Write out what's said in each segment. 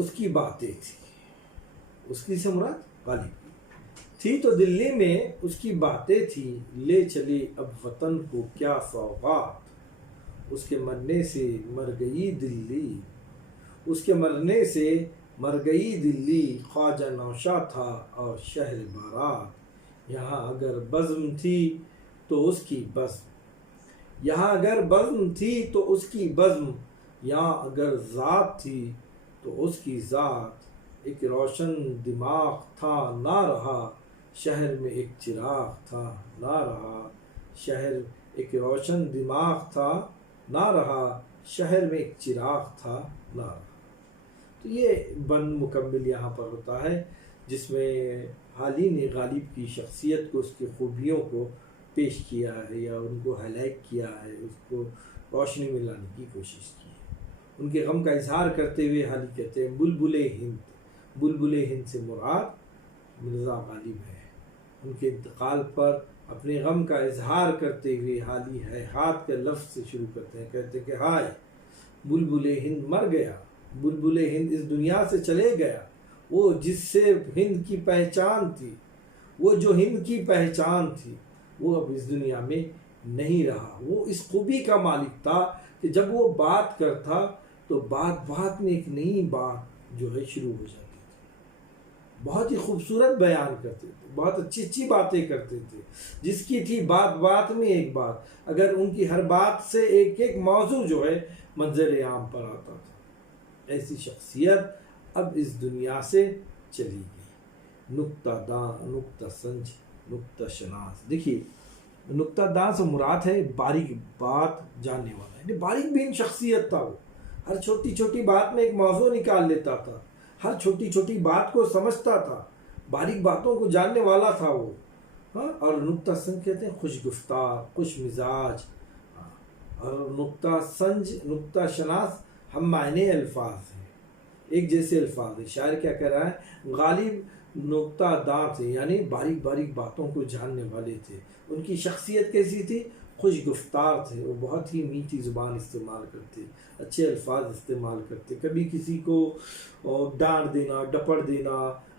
اس کی باتیں تھی، اس کی سے مراد غالب تھی تو دلی میں اس کی باتیں تھی، لے چلی اب وطن کو کیا سوغات، اس کے مرنے سے مر گئی دلی، اس کے مرنے سے مر گئی دلی، خواجہ نوشا تھا اور شہر بارات، یہاں اگر بزم تھی تو اس کی بزم، یہاں اگر بزم تھی تو اس کی بزم، یہاں اگر ذات تھی تو اس کی ذات، ایک روشن دماغ تھا نہ رہا، شہر میں ایک چراغ تھا نہ رہا، شہر ایک روشن دماغ تھا نہ رہا، شہر میں ایک چراغ تھا نہ رہا۔ تو یہ بند مکمل یہاں پر ہوتا ہے، جس میں حالی نے غالب کی شخصیت کو، اس کی خوبیوں کو پیش کیا ہے یا ان کو ہائی لائٹ کیا ہے، اس کو روشنی میں لانے کی کوشش کی ہے۔ ان کے غم کا اظہار کرتے ہوئے حالی کہتے ہیں بلبل ہند، بلبل ہند سے مراد مرزا غالب ہے۔ ان کے انتقال پر اپنے غم کا اظہار کرتے ہوئے حالی ہے ہاتھ کے لفظ سے شروع کرتے ہیں، کہتے ہیں کہ ہائے بلبل ہند مر گیا، بلبل ہند اس دنیا سے چلے گیا، وہ جس سے ہند کی پہچان تھی، وہ جو ہند کی پہچان تھی، وہ اب اس دنیا میں نہیں رہا۔ وہ اس خوبی کا مالک تھا کہ جب وہ بات کرتا تو بات بات میں ایک نئی بات جو ہے شروع ہو جاتی تھی، بہت ہی خوبصورت بیان کرتے تھے، بہت اچھی اچھی باتیں کرتے تھے، جس کی تھی بات بات میں ایک بات، اگر ان کی ہر بات سے ایک ایک موضوع جو ہے منظر عام پر آتا تھا۔ ایسی شخصیت اب اس دنیا سے چلی گئی۔ نکتہ داں، نکتہ سنج، نکتہ شناس۔ دیکھیے نکتہ داں سے مراد ہے باریک بات جاننے والا، یعنی باریک بین شخصیت تھا، وہ ہر چھوٹی چھوٹی بات میں ایک موضوع نکال لیتا تھا، ہر چھوٹی چھوٹی بات کو سمجھتا تھا، باریک باتوں کو جاننے والا تھا وہ۔ اور نکتہ سنج کہتے ہیں خوش گفتار، خوش مزاج، اور نکتہ سنج، نکتہ شناس ہم معنی الفاظ ہیں، ایک جیسے الفاظ ہیں۔ شاعر کیا کہہ رہا ہے، غالب نکتہ داں تھے، یعنی باریک باریک باتوں کو جاننے والے تھے۔ ان کی شخصیت کیسی تھی؟ خوش گفتار تھے، وہ بہت ہی میٹھی زبان استعمال کرتے، اچھے الفاظ استعمال کرتے، کبھی کسی کو ڈانٹ دینا، ڈپٹ دینا،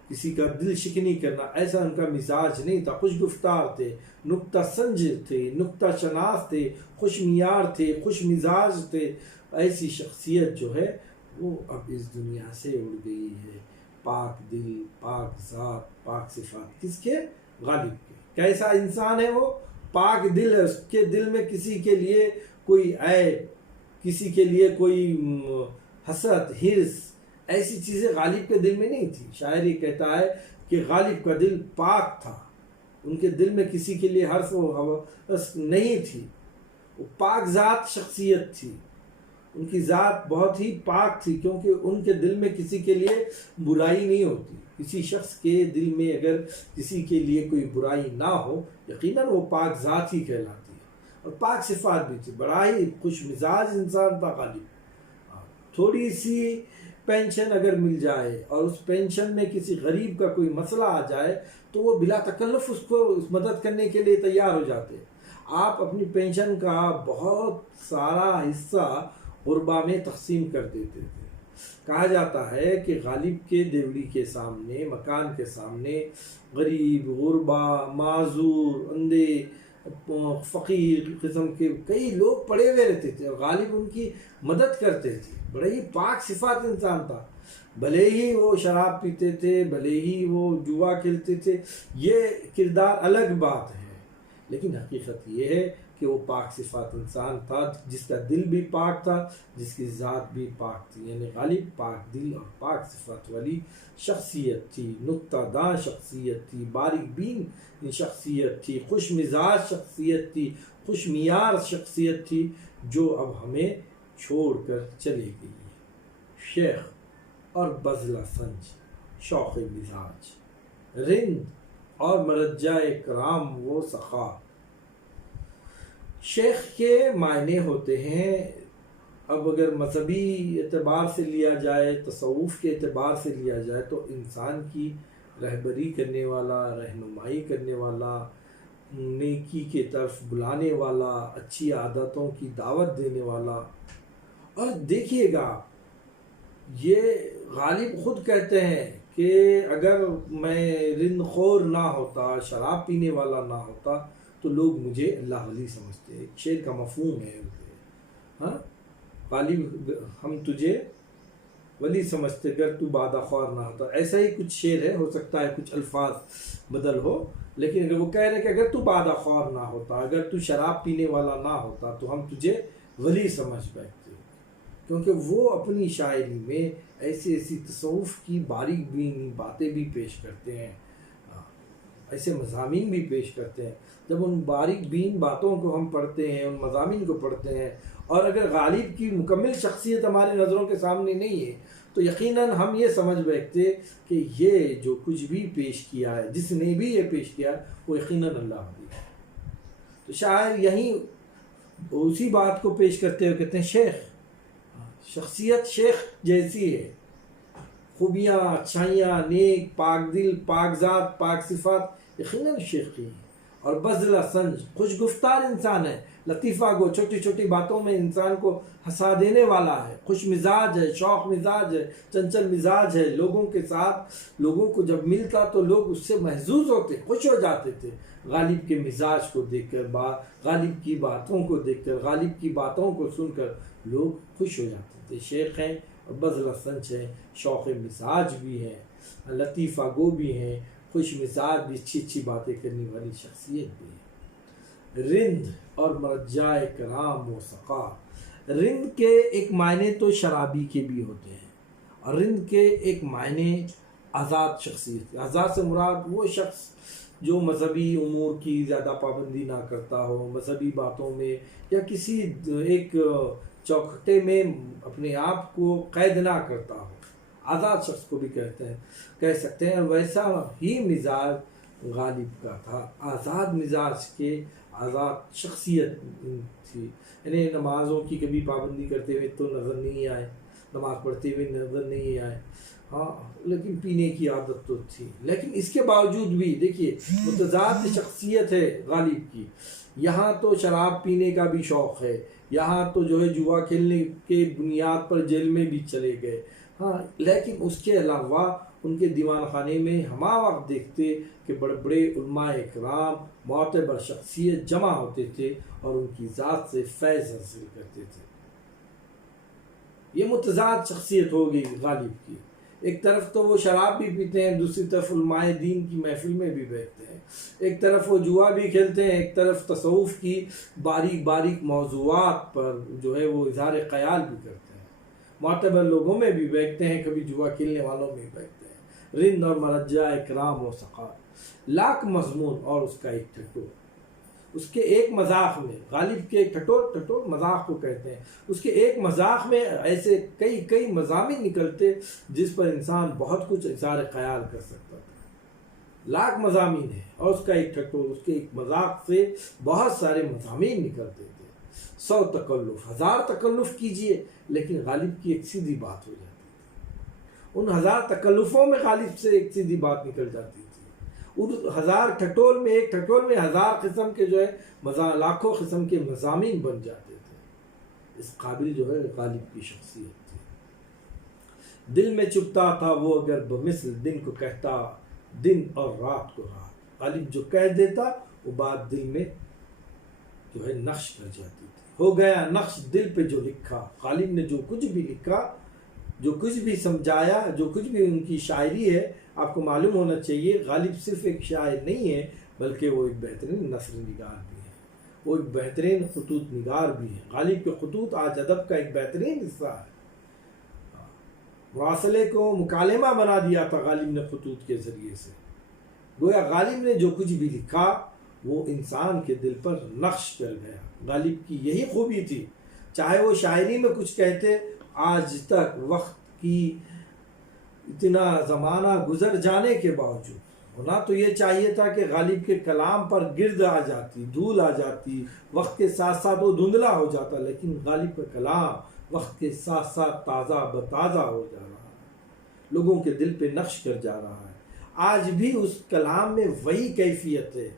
کسی کا دل شکنی کرنا، ایسا ان کا مزاج نہیں تھا۔ خوش گفتار تھے، نکتہ سنج تھے، نکتہ شناس تھے، خوش معیار تھے، خوش مزاج تھے۔ ایسی شخصیت جو ہے وہ اب اس دنیا سے اڑ گئی ہے۔ پاک دل، پاک ذات، پاک صفات، کس کے؟ غالب کے۔ کیسا انسان ہے وہ؟ پاک دل ہے، اس کے دل میں کسی کے لیے کوئی عیب، کسی کے لیے کوئی حسد، حرص، ایسی چیزیں غالب کے دل میں نہیں تھی۔ شاعر یہ کہتا ہے کہ غالب کا دل پاک تھا، ان کے دل میں کسی کے لیے حرص و حوث نہیں تھی، وہ پاک ذات شخصیت تھی، ان کی ذات بہت ہی پاک تھی، کیونکہ ان کے دل میں کسی کے لیے برائی نہیں ہوتی۔ کسی شخص کے دل میں اگر کسی کے لیے کوئی برائی نہ ہو، یقیناً وہ پاک ذات ہی کہلاتی ہے، اور پاک صفات بھی تھی، بڑا ہی خوش مزاج انسان تھا غالب۔ تھوڑی سی پینشن اگر مل جائے اور اس پینشن میں کسی غریب کا کوئی مسئلہ آ جائے تو وہ بلا تکلف اس کو مدد کرنے کے لیے تیار ہو جاتے۔ آپ اپنی پینشن کا بہت سارا حصہ غربا میں تقسیم کر دیتے تھے۔ کہا جاتا ہے کہ غالب کے دیوڑی کے سامنے، مکان کے سامنے غریب، غربا، معذور، اندھے، فقیر قسم کے کئی لوگ پڑے ہوئے رہتے تھے، اور غالب ان کی مدد کرتے تھے۔ بڑے ہی پاک صفات انسان تھا، بھلے ہی وہ شراب پیتے تھے، بھلے ہی وہ جوا کھیلتے تھے، یہ کردار الگ بات ہے، لیکن حقیقت یہ ہے کہ وہ پاک صفات انسان تھا، جس کا دل بھی پاک تھا، جس کی ذات بھی پاک تھی، یعنی غالب پاک دل اور پاک صفات والی شخصیت تھی، نکتہ داں شخصیت تھی، باریک بین شخصیت تھی، خوش مزاج شخصیت تھی، خوش معیار شخصیت تھی، جو اب ہمیں چھوڑ کر چلی گئی ہے۔ شیخ اور بزلہ سنج، شوق مزاج، رند اور مرجع کرام و سخا۔ شیخ کے معنی ہوتے ہیں، اب اگر مذہبی اعتبار سے لیا جائے، تصوف کے اعتبار سے لیا جائے، تو انسان کی رہبری کرنے والا، رہنمائی کرنے والا، نیکی کے طرف بلانے والا، اچھی عادتوں کی دعوت دینے والا۔ اور دیکھیے گا یہ غالب خود کہتے ہیں کہ اگر میں رند خور نہ ہوتا، شراب پینے والا نہ ہوتا تو لوگ مجھے اللہ ولی سمجھتے. ایک شعر کا مفہوم ہے. ہاں غالب ہم تجھے ولی سمجھتے اگر تو بادہ خوار نہ ہوتا. ایسا ہی کچھ شعر ہے، ہو سکتا ہے کچھ الفاظ بدل ہو، لیکن اگر وہ کہہ رہے کہ اگر تو بادہ خوار نہ ہوتا، اگر تو شراب پینے والا نہ ہوتا تو ہم تجھے ولی سمجھ بیٹھتے. کیونکہ وہ اپنی شاعری میں ایسی ایسی تصوف کی باریک بین باتیں بھی پیش کرتے ہیں، ایسے مضامین بھی پیش کرتے ہیں. جب ان باریک بین باتوں کو ہم پڑھتے ہیں، ان مضامین کو پڑھتے ہیں، اور اگر غالب کی مکمل شخصیت ہماری نظروں کے سامنے نہیں ہے تو یقیناً ہم یہ سمجھ بیٹھتے کہ یہ جو کچھ بھی پیش کیا ہے، جس نے بھی یہ پیش کیا وہ یقیناً اللہ ولی ہے. تو شاعر یہیں اسی بات کو پیش کرتے ہوئے کہتے ہیں شیخ، شخصیت شیخ جیسی ہے، خوبیاں، اچھائیاں، نیک، پاک دل، پاک ذات، پاک صفات یقیناً شیخ کی ہیں. اور بذلہ سنج، خوش گفتار انسان ہے، لطیفہ گو، چھوٹی چھوٹی باتوں میں انسان کو ہنسا دینے والا ہے، خوش مزاج ہے، شوق مزاج ہے، چنچل مزاج ہے. لوگوں کے ساتھ لوگوں کو جب ملتا تو لوگ اس سے محظوظ ہوتے، خوش ہو جاتے تھے. غالب کے مزاج کو دیکھ کر، غالب کی باتوں کو دیکھ کر، غالب کی باتوں کو سن کر لوگ خوش ہو جاتے تھے. شیخ ہیں اور بذلہ سنج ہیں، شوق مزاج بھی ہیں، لطیفہ گو بھی ہیں، خوش مزاج بھی، اچھی اچھی باتیں کرنے والی شخصیت بھی ہے. رند اور مرجائے کرام و سقا. رند کے ایک معنی تو شرابی کے بھی ہوتے ہیں، اور رند کے ایک معنی آزاد شخصیت. آزاد سے مراد وہ شخص جو مذہبی امور کی زیادہ پابندی نہ کرتا ہو، مذہبی باتوں میں یا کسی ایک چوکھٹے میں اپنے آپ کو قید نہ کرتا ہو. آزاد شخص کو بھی کہہ سکتے ہیں. اور ویسا ہی مزاج غالب کا تھا، آزاد مزاج کے، آزاد شخصیت تھی. یعنی نمازوں کی کبھی پابندی کرتے ہوئے تو نظر نہیں آئے، نماز پڑھتے ہوئے نظر نہیں آئے، ہاں، لیکن پینے کی عادت تو تھی. لیکن اس کے باوجود بھی دیکھیے متضاد شخصیت ہے غالب کی. یہاں تو شراب پینے کا بھی شوق ہے، یہاں تو جو ہے جوا کھیلنے کے بنیاد پر جیل میں بھی چلے گئے، ہاں، لیکن اس کے علاوہ ان کے دیوان خانے میں ہما وقت دیکھتے کہ بڑے بڑے علماء اکرام، معتبر شخصیت جمع ہوتے تھے اور ان کی ذات سے فیض حاصل کرتے تھے. یہ متضاد شخصیت ہوگی غالب کی. ایک طرف تو وہ شراب بھی پیتے ہیں، دوسری طرف علماء دین کی محفل میں بھی بیٹھتے ہیں، ایک طرف وہ جوا بھی کھیلتے ہیں، ایک طرف تصوف کی باریک باریک موضوعات پر جو ہے وہ اظہار خیال بھی کرتے ہیں، معتبر لوگوں میں بھی بیٹھتے ہیں، کبھی جوا کھیلنے والوں میں بھی بیٹھتے ہیں. رند اور مرجع کرام و سقا. لاکھ مضمون اور اس کا ایک ٹھٹور. اس کے ایک مذاق میں، غالب کے ایک ٹھٹور مذاق کو کہتے ہیں، اس کے ایک مذاق میں ایسے کئی مضامین نکلتے جس پر انسان بہت کچھ اظہار خیال کر سکتا تھا. لاکھ مضامین ہیں اور اس کا ایک ٹھٹور، اس کے ایک مذاق سے بہت سارے مضامین نکلتے تھے. 100 تکلف، 1000 تکلف کیجئے لیکن غالب کی ایک سیدھی بات ہو جاتی تھی. ان 1000 تکلفوں میں غالب سے ایک سیدھی بات نکل جاتی تھی. ان 1000 ٹھٹول میں، ایک ٹھٹول میں 1000 قسم کے جو ہے لاکھوں قسم کے مضامین بن جاتے تھے. اس قابل جو ہے غالب کی شخصیت تھی. دل میں چپتا تھا وہ اگر بمثل دن کو کہتا، دن اور رات کو رات. غالب جو کہہ دیتا وہ بات دل میں جو ہے نقش کر جاتی تھی. ہو گیا نقش دل پہ جو لکھا. غالب نے جو کچھ بھی لکھا، جو کچھ بھی سمجھایا، جو کچھ بھی ان کی شاعری ہے، آپ کو معلوم ہونا چاہیے غالب صرف ایک شاعر نہیں ہے بلکہ وہ ایک بہترین نثر نگار بھی ہے، وہ ایک بہترین خطوط نگار بھی ہے. غالب کے خطوط آج ادب کا ایک بہترین حصہ ہے. مراسلے کو مکالمہ بنا دیا تھا غالب نے خطوط کے ذریعے سے. گویا غالب نے جو کچھ بھی لکھا وہ انسان کے دل پر نقش کر گیا. غالب کی یہی خوبی تھی. چاہے وہ شاعری میں کچھ کہتے، آج تک وقت کی اتنا زمانہ گزر جانے کے باوجود ہونا تو یہ چاہیے تھا کہ غالب کے کلام پر گرد آ جاتی، دھول آ جاتی، وقت کے ساتھ ساتھ وہ دھندلا ہو جاتا، لیکن غالب کا کلام وقت کے ساتھ ساتھ تازہ بتازہ ہو جا رہا ہے، لوگوں کے دل پہ نقش کر جا رہا ہے. آج بھی اس کلام میں وہی کیفیت ہے،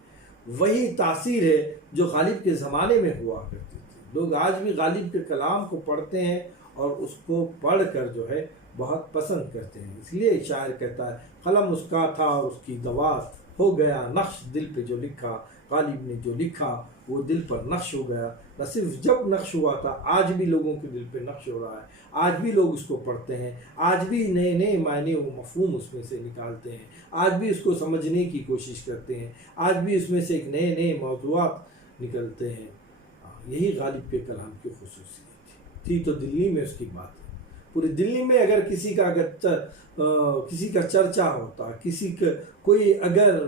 وہی تاثیر ہے جو غالب کے زمانے میں ہوا کرتی تھی. لوگ آج بھی غالب کے کلام کو پڑھتے ہیں اور اس کو پڑھ کر جو ہے بہت پسند کرتے ہیں۔ اس لیے شاعر کہتا ہے قلم اس کا تھا اور اس کی دوات، ہو گیا نقش دل پہ جو لکھا، غالب نے جو لکھا وہ دل پر نقش ہو گیا۔ نہ صرف جب نقش ہوا تھا، آج بھی لوگوں کے دل پہ نقش ہو رہا ہے، آج بھی لوگ اس کو پڑھتے ہیں، آج بھی نئے نئے معنی و مفہوم اس میں سے نکالتے ہیں، آج بھی اس کو سمجھنے کی کوشش کرتے ہیں، آج بھی اس میں سے ایک نئے نئے موضوعات نکلتے ہیں۔ یہی غالب کے کلام کی خصوصیت تھی تو دلی میں اس کی بات ہے۔ پوری دلی میں اگر کسی کا چرچا ہوتا، کسی کا کوئی اگر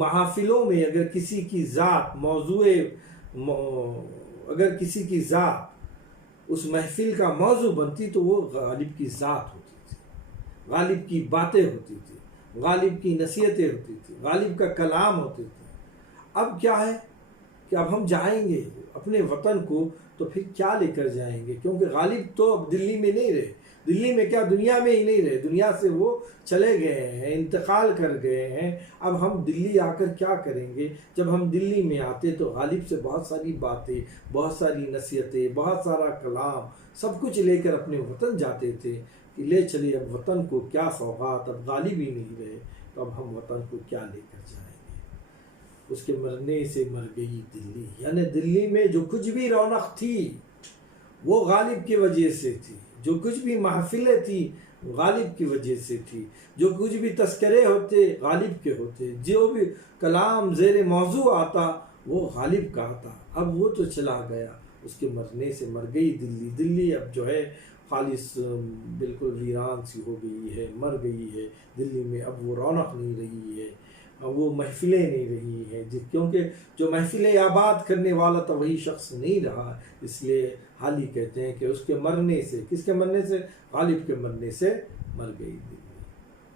محافلوں میں اگر کسی کی ذات اگر کسی کی ذات اس محفل کا موضوع بنتی تو وہ غالب کی ذات ہوتی تھی، غالب کی باتیں ہوتی تھی، غالب کی نصیحتیں ہوتی تھی، غالب کا کلام ہوتے تھے۔ اب کیا ہے کہ اب ہم جائیں گے اپنے وطن کو تو پھر کیا لے کر جائیں گے، کیونکہ غالب تو اب دلی میں نہیں رہے، دلی میں کیا دنیا میں ہی نہیں رہے، دنیا سے وہ چلے گئے ہیں، انتقال کر گئے ہیں۔ اب ہم دلی آ کر کیا کریں گے؟ جب ہم دلی میں آتے تو غالب سے بہت ساری باتیں، بہت ساری نصیحتیں، بہت سارا کلام سب کچھ لے کر اپنے وطن جاتے تھے کہ لے چلیے اب وطن کو کیا سوغات، اب غالب ہی نہیں رہے تو اب ہم وطن کو کیا لے کر جائیں گے۔ اس کے مرنے سے مر گئی دلی، یعنی دلی میں جو کچھ بھی رونق تھی وہ غالب کی وجہ سے تھی، جو کچھ بھی محفلیں تھی غالب کی وجہ سے تھی، جو کچھ بھی تذکرے ہوتے غالب کے ہوتے، جو بھی کلام زیر موضوع آتا وہ غالب کا آتا۔ اب وہ تو چلا گیا، اس کے مرنے سے مر گئی دلی۔ دلی اب جو ہے خالص بالکل ویران سی ہو گئی ہے، مر گئی ہے۔ دلی میں اب وہ رونق نہیں رہی ہے، وہ محفلیں نہیں رہی ہیں، کیونکہ جو محفلیں آباد کرنے والا تھا وہی شخص نہیں رہا۔ اس لیے حالی کہتے ہیں کہ اس کے مرنے سے، کس کے مرنے سے؟ غالب کے مرنے سے مر گئی دلی۔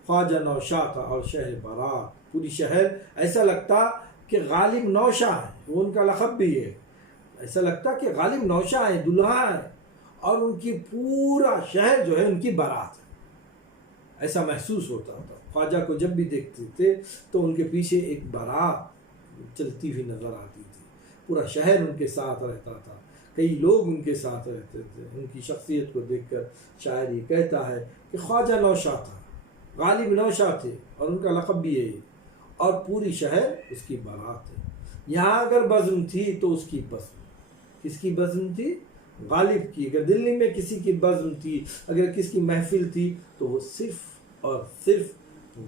خواجہ نوشاہ تھا اور شہر برات، پوری شہر ایسا لگتا کہ غالب نوشاہ ہے، وہ ان کا لقب بھی ہے، ایسا لگتا کہ غالب نوشاہ ہے، دلہا ہے، اور ان کی پورا شہر جو ہے ان کی بارات ہے، ایسا محسوس ہوتا تھا۔ خواجہ کو جب بھی دیکھتے تھے تو ان کے پیچھے ایک بارات چلتی ہوئی نظر آتی تھی، پورا شہر ان کے ساتھ رہتا تھا، کئی لوگ ان کے ساتھ رہتے تھے۔ ان کی شخصیت کو دیکھ کر شاعر یہ کہتا ہے کہ خواجہ نوشاہ تھا، غالب نوشاہ تھے، اور ان کا لقب بھی ہے، اور پوری شہر اس کی بارات ہے۔ یہاں اگر بزم تھی تو اس کی بزم، کس کی بزم تھی؟ غالب کی۔ اگر دلی میں کسی کی بزم تھی، اگر کس کی محفل تھی تو وہ صرف اور صرف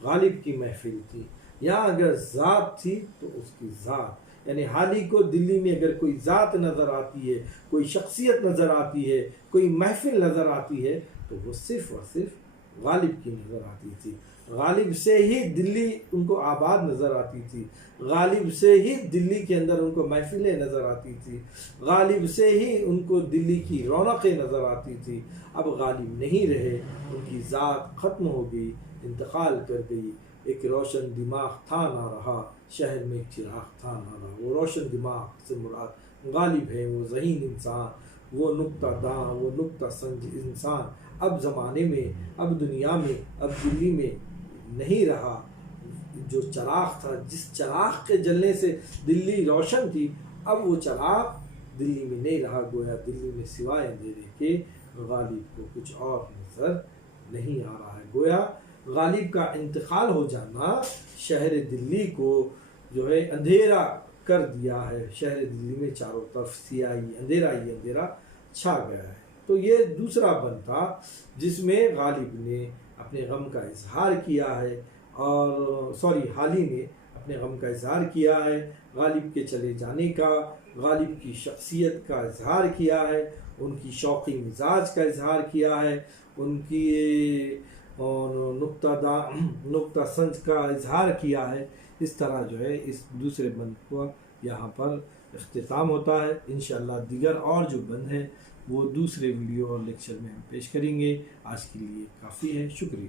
غالب کی محفل تھی۔ یہاں اگر ذات تھی تو اس کی ذات، یعنی حالی کو دلی میں اگر کوئی ذات نظر آتی ہے، کوئی شخصیت نظر آتی ہے، کوئی محفل نظر آتی ہے تو وہ صرف اور صرف غالب کی نظر آتی تھی۔ غالب سے ہی دلی ان کو آباد نظر آتی تھی، غالب سے ہی دلی کے اندر ان کو محفلیں نظر آتی تھی، غالب سے ہی ان کو دلی کی رونقیں نظر آتی تھی۔ اب غالب نہیں رہے، ان کی ذات ختم ہو گئی، انتقال کر گئی۔ ایک روشن دماغ تھا نہ رہا، شہر میں ایک چراغ تھا نہ رہا۔ وہ روشن دماغ سے مراد غالب ہے، وہ ذہین انسان، وہ نکتہ داں، وہ نکتہ سنج انسان اب زمانے میں، اب دنیا میں، اب دلی میں نہیں رہا۔ جو چراغ تھا، جس چراغ کے جلنے سے دلی روشن تھی، اب وہ چراغ دلی میں نہیں رہا۔ گویا دلی میں سوائے اندھیرے کے غالب کو کچھ اور نظر نہیں آ رہا ہے۔ گویا غالب کا انتقال ہو جانا شہر دلی کو جو ہے اندھیرا کر دیا ہے۔ شہر دلی میں چاروں طرف سیاہی، اندھیرا ہی اندھیرا چھا گیا ہے۔ تو یہ دوسرا بند تھا جس میں غالب نے اپنے غم کا اظہار کیا ہے، اور حالی نے اپنے غم کا اظہار کیا ہے، غالب کے چلے جانے کا، غالب کی شخصیت کا اظہار کیا ہے، ان کی شوقی مزاج کا اظہار کیا ہے، ان کی نکتہ سنج کا اظہار کیا ہے۔ اس طرح جو ہے اس دوسرے بند کو یہاں پر اختتام ہوتا ہے۔ انشاءاللہ دیگر اور جو بند ہیں وہ دوسرے ویڈیو اور لیکچر میں ہم پیش کریں گے۔ آج کے لیے کافی ہے، شکریہ۔